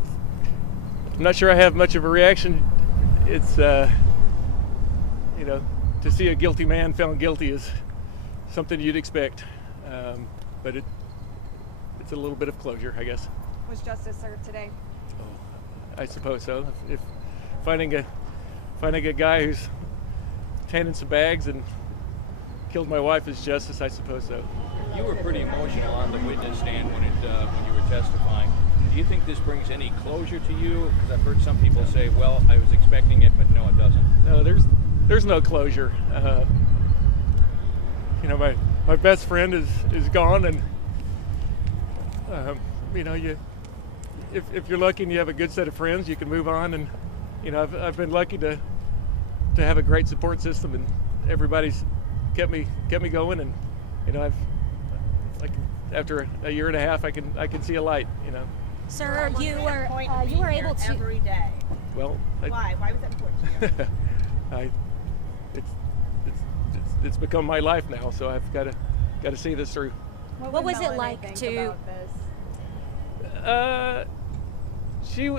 I'm not sure I have much of a reaction. It's, to see a guilty man found guilty is something you'd expect, but it's a little bit of closure, I guess. Was justice served today? Oh, I suppose so. If finding a guy who's tainted some bags and killed my wife is justice, I suppose so. You were pretty emotional on the witness stand when you were testifying. Do you think this brings any closure to you? Because I've heard some people say, well, I was expecting it, but no, it doesn't. No, there's no closure. My best friend is gone, and if you're lucky and you have a good set of friends, you can move on. And I've been lucky to have a great support system, and everybody's kept me going. And after a year and a half, I can see a light. Sir, you were able to every day. Well, Why was that important to you? It's become my life now, so I've got to see this through. What was it like to? She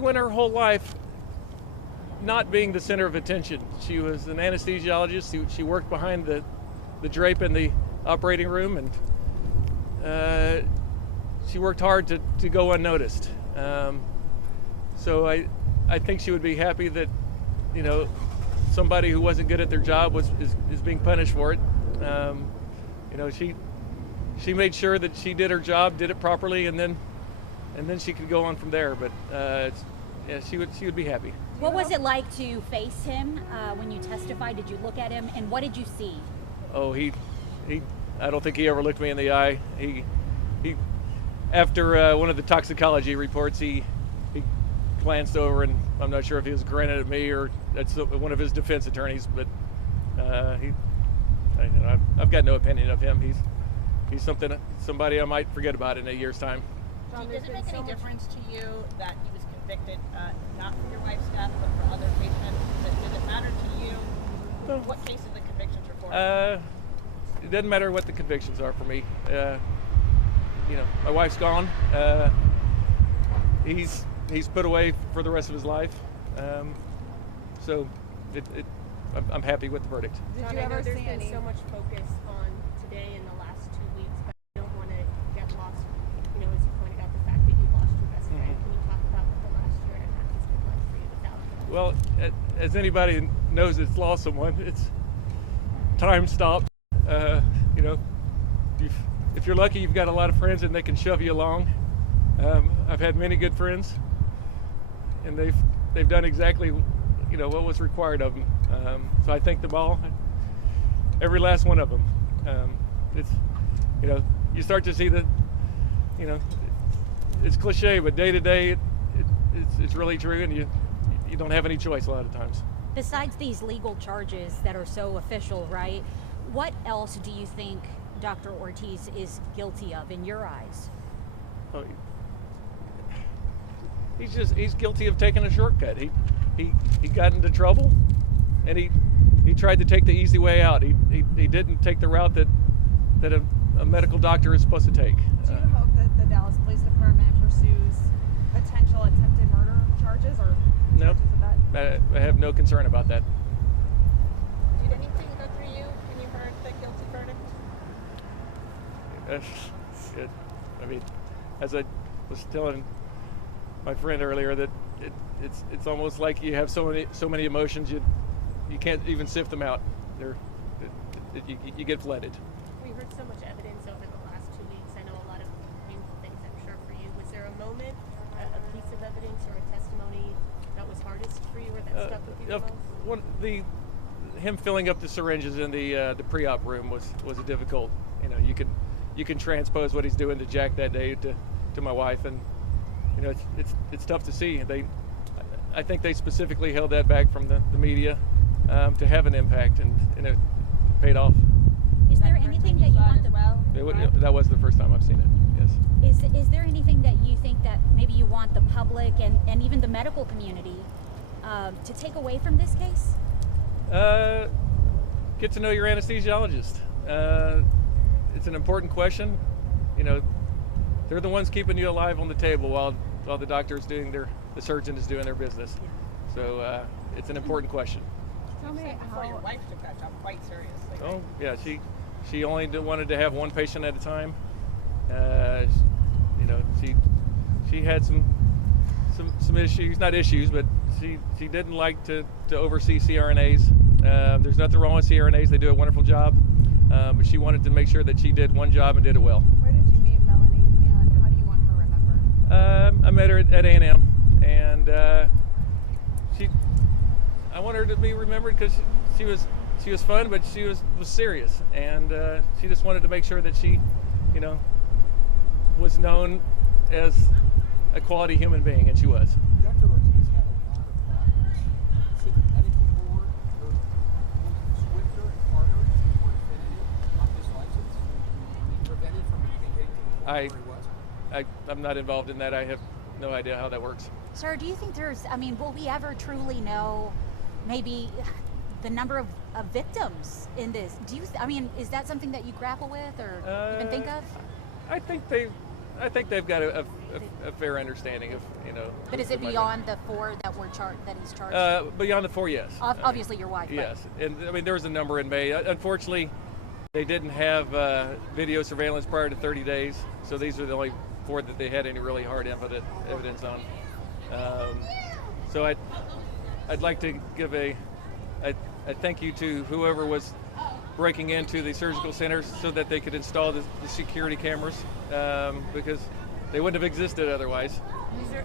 went her whole life not being the center of attention. She was an anesthesiologist. She worked behind the drape in the operating room, and she worked hard to go unnoticed. So I think she would be happy that somebody who wasn't good at their job is being punished for it. She made sure that she did her job, did it properly, and then she could go on from there. But she would be happy. What was it like to face him when you testified? Did you look at him, and what did you see? Oh, I don't think he ever looked me in the eye. He after one of the toxicology reports, he glanced over, and I'm not sure if he was grinning at me or that's one of his defense attorneys, but I've got no opinion of him. He's somebody I might forget about in a year's time. John, does it make any difference to you that he was convicted not for your wife's death but for other patients? Does it matter to you what cases the convictions are for? It doesn't matter what the convictions are for me. My wife's gone. He's put away for the rest of his life. So I'm happy with the verdict. Did you ever there's see been any? so much focus on today in the last 2 weeks, but I don't want to get lost, as you pointed out, the fact that you lost your best friend. Can you talk about what the last year and a half has been like for you without him? Well, as anybody knows that's lost someone, it's time stopped. If you're lucky, you've got a lot of friends and they can shove you along. I've had many good friends, and they've done exactly what was required of them. So I thank them all, every last one of them. It's you start to see it's cliche, but day to day it's really true, and you don't have any choice a lot of times. Besides these legal charges that are so official, right? What else do you think Dr. Ortiz is guilty of in your eyes? Oh, he's guilty of taking a shortcut. He got into trouble, and he tried to take the easy way out. He didn't take the route that a medical doctor is supposed to take. Do you hope that the Dallas Police Department pursues potential attempted murder charges or Nope. charges of that? I have no concern about that. Did anything go through you when you heard the guilty verdict? As I was telling my friend earlier, that it's almost like you have so many emotions you can't even sift them out. You get flooded. We heard so much evidence over the last 2 weeks. I know a lot of painful things, I'm sure, for you. Was there a moment, a piece of evidence or a testimony that was hardest for you or that stuck with you the most? Him filling up the syringes in the pre-op room was difficult. You can transpose what he's doing to Jack that day to my wife, and it's tough to see. I think they specifically held that back from the media to have an impact, and it paid off. Is there anything that you want That was the first time I've seen it. Yes. Is there anything that you think that maybe you want the public and even the medical community to take away from this case? Get to know your anesthesiologist. It's an important question. They're the ones keeping you alive on the table while while the doctor is doing the surgeon is doing their business. So it's an important question. Tell me Before your how. wife took that job quite seriously. Oh yeah, she only wanted to have one patient at a time. She had some issues, not issues, but she didn't like to oversee CRNAs. There's nothing wrong with CRNAs; they do a wonderful job. But she wanted to make sure that she did one job and did it well. Where did you meet Melanie, and how do you want her remembered? I met her at A&M, and I want her to be remembered because she was fun, but she was serious, and she just wanted to make sure that she, was known as a quality human being, and she was. Dr. Ortiz had a lot of problems. Should the medical board or swifter and harder before definitive on his license? Prevented from getting to the point where he was? I'm not involved in that. I have no idea how that works. Sir, do you think will we ever truly know maybe the number of victims in this? Is that something that you grapple with or even think of? I think they've got a fair understanding of, But is it beyond the 4 that he's charged? Beyond the 4, yes. Obviously your wife. Yes, and there was a number in May. Unfortunately, they didn't have video surveillance prior to 30 days, so these are the only 4 that they had any really hard evidence on. So I'd like to give a thank you to whoever was breaking into the surgical centers so that they could install the security cameras, because they wouldn't have existed otherwise. Is there